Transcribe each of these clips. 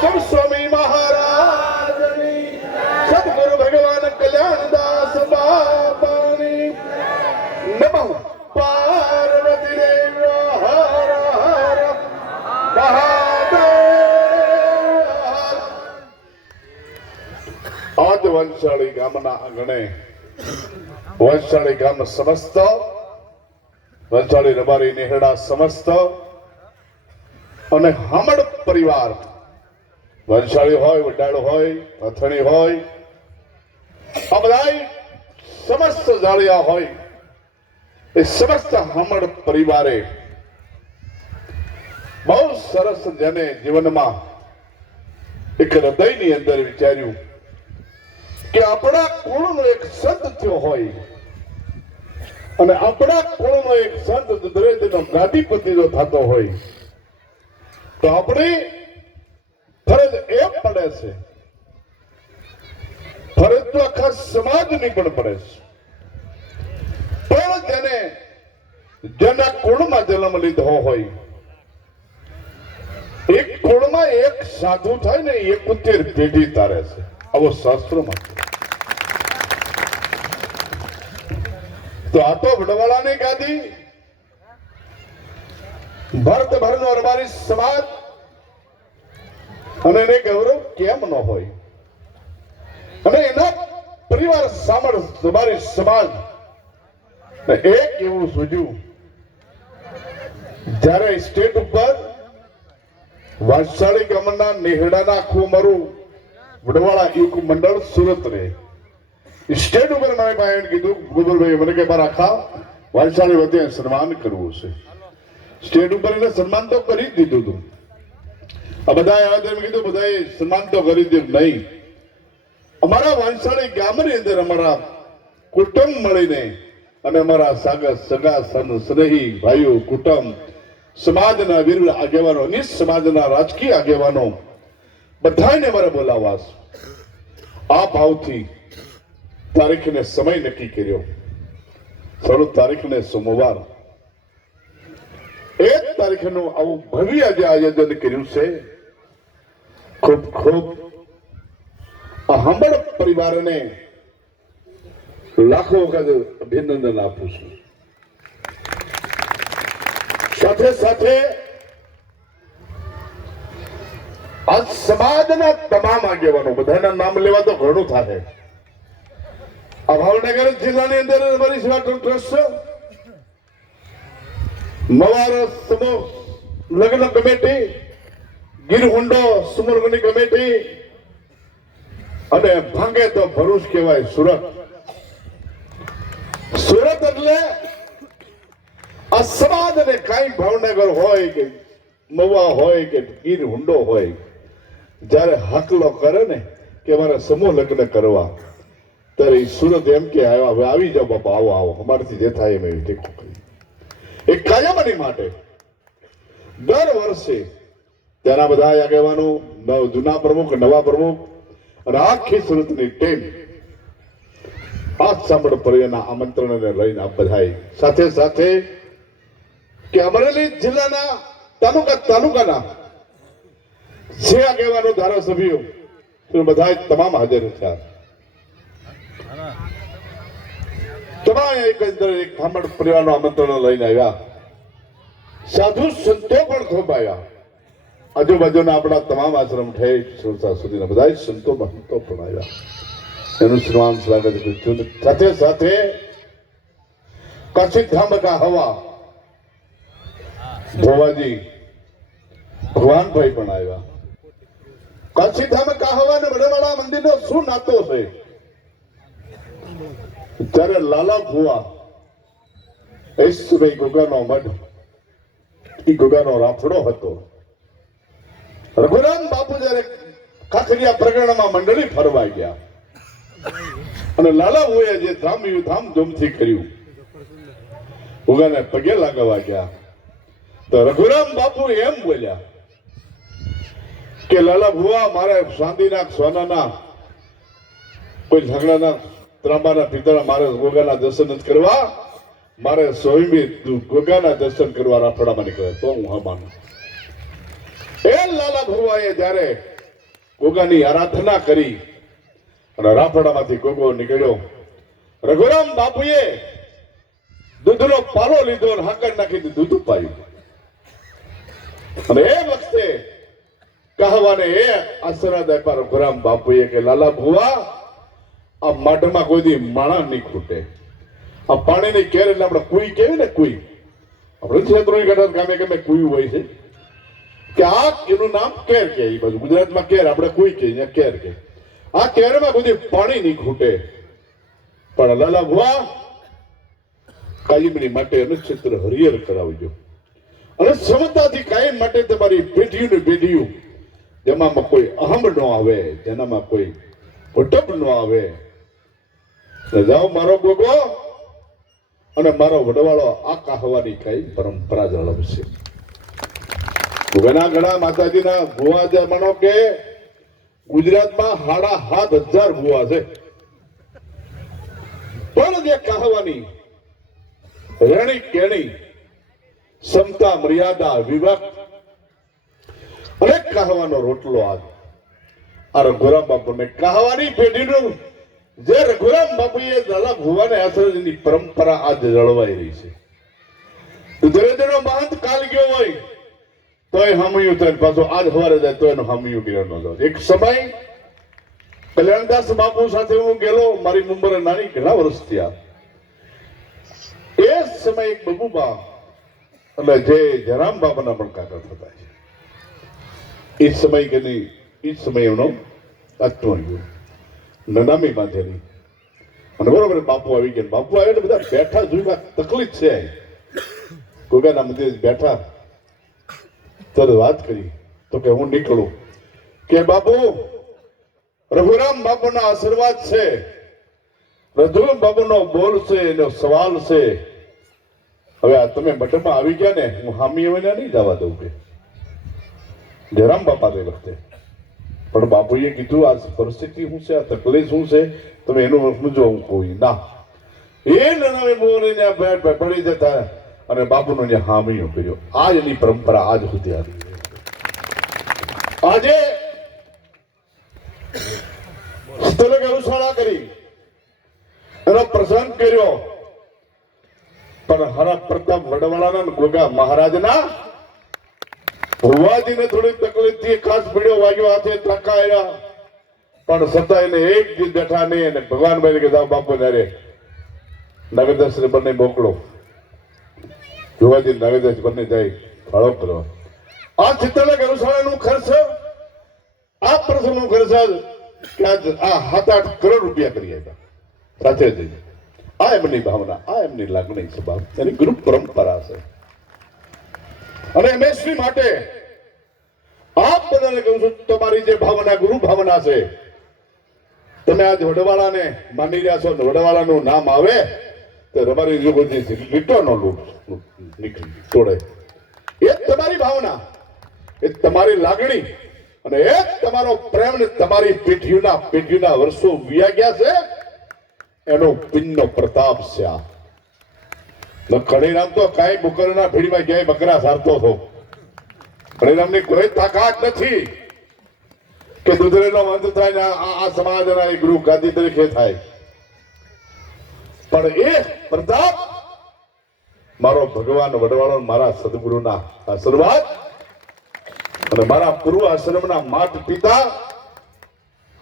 કેશવ સ્વામી મહારાજની, સદગુરુ ભગવાન કલ્યાણદાસ બાપાની, નમઃ પાર્વતી દેવ હર હર મહાદેવ। આજ વંશાળી ગામના આંગણે વંશાળી ગામ સમસ્ત, વંશાળી રબારી નેહડા સમસ્ત અને હમડ પરિવાર, વંશાળી હોય, વડાળો હોય, અથણી હોય, આ બધાય સમસ્ત જાળિયા હોય, એ સમસ્ત હમડ પરિવારે બહુ સરસ જેને જીવનમાં એક હૃદયની અંદર વિચાર્યું કે આપણા કુળનો એક સંત થયો હોય અને આપણા કુળનો એક સંત દરેકનો ગાદીપતિ જો થતો હોય તો આપણી ફરજ એ પડે છે, ફરજ તો આખા સમાજની પણ પડે છે, પણ જેના કુળમાં જન્મ લીધો હોય, એક કુળમાં એક સાધુ થાય ને 71 પેઢી તારે છે, આવો શાસ્ત્રોમાં। તો આ તો વડવાળાની ગાદી, ભરત ભરનો રબારી સમાજ અને એને ગૌરવ કેમ ન હોય, અને એના પરિવાર સામળ રબારી સમાજ એક એવું સૂજ્યું જ્યારે સ્ટેટ ઉપર વંશાળી ગામના નેહડાના આખું મારું વડવાળા યુવક મંડળ સુરત રે સ્ટેટ ઉપર મને ભાઈ કીધું, ગોબરભાઈ મને કે મારા આખા વંશાળી વતી સન્માન કરવું છે। સ્ટેટ ઉપર એને સન્માન તો કરી જ દીધું હતું, આ બધા આવ્યા એમ કીધું બધાએ સન્માન તો કરી દીધું નહીં, અમારા વંશાળી ગામની અંદર અમારા કુટુંબ મળીને અને અમારા સગા સ્નેહી ભાઈઓ કુટુંબ સમાજના વીર આગેવાનો, અનેક સમાજના રાજકીય આગેવાનો બધાને મારે બોલાવવા છે। આ ભાવથી તારીખને સમય નક્કી કર્યો, 16 તારીખને સોમવાર, 1 તારીખનું આવું ભવ્ય જે આયોજન કર્યું છે, ખૂબ ખૂબ આ હંબળ પરિવારને લાખો વખત અભિનંદન આપું છું। સાથે સાથે આ સમાજના તમામ આગેવાનો, બધાના નામ લેવા તો ઘણું થાય। આ ભાવનગર જિલ્લાની અંદર અમારી સેવા ટ્રસ્ટ, મવારો સમૂહ લગ્ન કમિટી, ગીરહુંડો સુમરગુની કમિટી અને ભાંગે તો ભરૂચ કહેવાય સુરત। સુરત એટલે આ સમાજને કઈ ભાવનગર હોય કે મવા હોય કે ગીરહુંડો હોય, જ્યારે હાકલો કરે ને કે મારે સમૂહ લગ્ન કરવા, ત્યારે સુરત એમ કે હવે આવી જાઓ બાપા, આવો આવો, અમારાથી જે થાય એમ એવી ટેકો કરી એક કાયમની માટે દર વર્ષે ત્યાંના બધા આગેવાનો, જૂના પ્રમુખ, નવા પ્રમુખ અને આખી સુરતની ટીમ આ સાંભળ પરિવારના આમંત્રણને લઈને આ બધાય સાથે સાથે કે અમરેલી જિલ્લાના તાલુકાના જે આગેવાનો, ધારાસભ્યો બધા તમામ હાજર થયા, તમામ એક ખામડ પરિવારનું આમંત્રણ લઈને આવ્યા। સાધુ સંતો પણ ખૂબ આવ્યા, આજુબાજુના આપણા તમામ આશ્રમ ઠેઠ સંસ્થા સુધીના બધા સંતો મહંતો પણ આવ્યા, એનું સન્માન સ્વાગત કર્યું। સાથે સાથે કાશી ધામ કા હવા ભોવાજી ભગવાનભાઈ પણ આવ્યા। કાશી ધામ કા હવા ને વડવાળા મંદિરનો શું નાતો છે? ત્યારે લાલા ભુવા ઈશ્વરભાઈ ગોગાનો મઢ, એ ગોગાનો રાફડો હતો। રઘુરામ બાપુ જયારે કાંકરિયા પ્રગરણમાં મંડળી ફરવા ગયા અને લાલા ભુવાએ જે ધામધૂમથી કર્યું, ગોગાને પગે લાગવા ગયા, તો રઘુરામ બાપુ એમ બોલ્યા કે લાલા ભુવા, મારે ચાંદીના સોનાના કોઈ ઝઘડાના ત્રાંબાના પિત્તળના મારે ગોગાના દર્શન જ કરવા, મારે સોયમી ગોગાના દર્શન કરવા રાફડામાં નીકળે તો હું હા માનું। એ લાલા ભુવાએ જ્યારે ગોગાની આરાધના કરી અને રાફડામાંથી ગોગો નીકળ્યો. રઘુરામ બાપુએ દૂધનો પાલો લીધો અને હાકર નાખી દૂધ પાયું. અને એ વખતે કહાવાને એ આશીર્વાદ આપ્યા રઘુરામ બાપુએ કે લાલા ભુવા, આ માઢમાં કોઈ દી માણા નહીં ખૂટે. આ પાણીની કેર એટલે આપણે કુઈ કેવી ને, કુઈ આપણે ક્ષેત્રોની ઘટા ગામે ગામે કુઈ હોય છે કે આ એનું નામ કેર કે, એ બાજુ ગુજરાતમાં કેર, આપણે કુઈ કે અહીંયા કેર કે. આ કેરમાં કોઈ દી પાણી નહીં ખૂટે. પણ લાલા ભુવા કાયમની માટે અનુક્ષેત્ર હરિહર કરાવજો અને ક્ષમતાથી કાયમ માટે તમારી પેઢીઓ ને પેઢીઓ જેમાં કોઈ અહમ ન આવે, જેનામાં કોઈ ઘટપ ન આવે. જાઓ મારો ગોગો અને મારો વડવાળો આ કહાવાની કઈ પરંપરા જાળવશે. ઘણા ઘણા માતાજીના ભુવા જે માનો કે ગુજરાતમાં 7,500 ભુવા છે, પણ જે કહાવાની રેણી કેણી ક્ષમતા મર્યાદા વિવેક અનેક કહાવાનો રોટલો આ રઘુરામ બાપુને કહાવાની પેઢીનું જે રઘુરામ બાપુએ લાલા ભુવાને આશ્રયની પરંપરા આજ જળવાઈ રહી છે. ધીરે મહંત કાલ ગયો હોય તોય હામયું થાય, પાછો આજ સવારે જાય તો એનું હામયું ગિરણ ન જાય. એક સમય કલ્યાણદાસ બાપુ સાથે હું ગયેલો, મારી ઉંમર નાની, ઘણા વર્ષ થયા. એ સમય એક બબુબા એટલે જે જયરામ બાબાના પણ કાકા થતા છે, એ સમય કે નહીં, એ સમય એમનો આત્મહત્યા નનામી બાંધેલી. અને બરોબર બાપુ આવી ગયા. બાપુ આવે એટલે બધા બેઠા જોયું તકલીફ છે. ગોગાના મંદિર બેઠા તો વાત કરી તો કે હું નીકળું કે બાપુ રઘુરામ બાપુના આશીર્વાદ છે, રઘુરામ બાપુનો બોલ છે, એનો સવાલ છે. હવે આ તમે મઠમાં આવી ગયા ને, હું હામી હવે નહીં જવા દઉં કે જયરામ બાપા તે વખતે. પણ બાપુએ કીધું આ પરિસ્થિતિ શું છે, આ તકલીફ શું છે, તમે એનું સમજો. હું કોઈ ના એ નનાવે મોને પડી જતા અને બાપુનો હામીઓ કર્યો. આ એની પરંપરા આજ સુધી આવી. આજે સ્થળ ગૌશાળા કરી એનો પ્રસંગ કર્યો, પણ હરા પ્રતાપ વડવાળાના ગોગા મહારાજના ભુવાજીને થોડી તકલીફ થી ખાસ પીડ્યો, વાગ્યો, હાથે ત્રાકા આવ્યા, પણ છતાં એને એક દિવસ બેઠા નહીં. અને ભગવાન ભાઈ કે જાઓ બાપુ ને નગરદાસ બંને મોકલો. ભુવાજી નગરદાસ બંને જાય ફાળો કરવા. આ ચિત્તલ ગૌશાળાનું ખર્ચ, આ પ્રસંગનું ખર્ચ આ 7-8 કરોડ રૂપિયા કરી આપ્યા સાથે જઈ. આ એમની ભાવના, આ એમની લાગણી છે બાપ, એની ગુરુ પરંપરા છે. અને એમએસપી માટે આપ બધાને કહું છું, તમારી જે ભાવના ગુરુ ભાવના છે, તમે આજ વડવાળાને માની રહ્યા છો, વડવાળાનું નામ આવે તો તમારી લીટોનો નીકળી તોડે. એ તમારી ભાવના, એ તમારી લાગણી અને એ તમારો પ્રેમ ને તમારી પેઢીઓના વર્ષો વ્યા ગયા છે, એનો પિંડનો પ્રતાપ છે. આ ખડીરામ તો કાંઈ બુકરના ભીડમાં ક્યાંય બકરા સારતો હતો. ખડીરામની કોઈ તાકાત નથી કે દુધરેનો અંત થાય આ સમાજના ગુરુ ગાદી તરીકે થાય. પણ એ પ્રતાપ મારો ભગવાન વડવાળો, મારા સદગુરુના આશીર્વાદ અને મારા પૂર્વ આશ્રમના માત પિતા,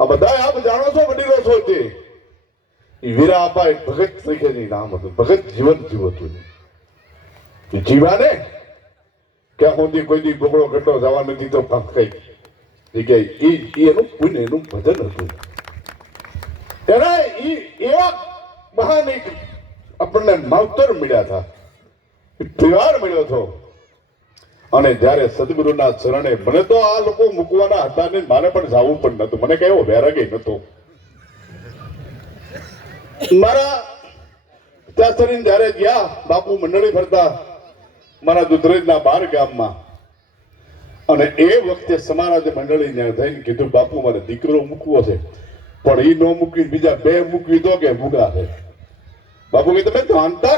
આ બધા આપ જાણો છો, વડીલો છો, તે વીરા આપા એક ભગત તરીકેની નામ હતું. ભગત જીવન જીવતું જીવાને ક્યાં સુધી કોઈ દી બોકડો ઘટો જવા નથી તો કઈ જગ્યાએ એનું પુણ્ય, એનું ભજન હતું. એના એવા મહાન એક આપણને માવતર મળ્યા હતા, પરિવાર મળ્યો હતો. અને જયારે સદગુરુના ચરણે, મને તો આ લોકો મૂકવાના હતા ને મારે પણ જવું પણ નતું, મને કયો વૈરાગ્ય નતો. મારા ત્યાં સરીને જયારે ગયા બાપુ મંડળી ફરતા મારા દુધરેજના 12 ગામમાં, અને એ વખતે સમારાજ મંડળી થઈને કીધું બાપુ મારે દીકરો મૂકવો છે, પણ એ ન મૂકી બીજા 2 મૂકવી દો કે ભૂગા છે. બાપુ કે તમે જાણતા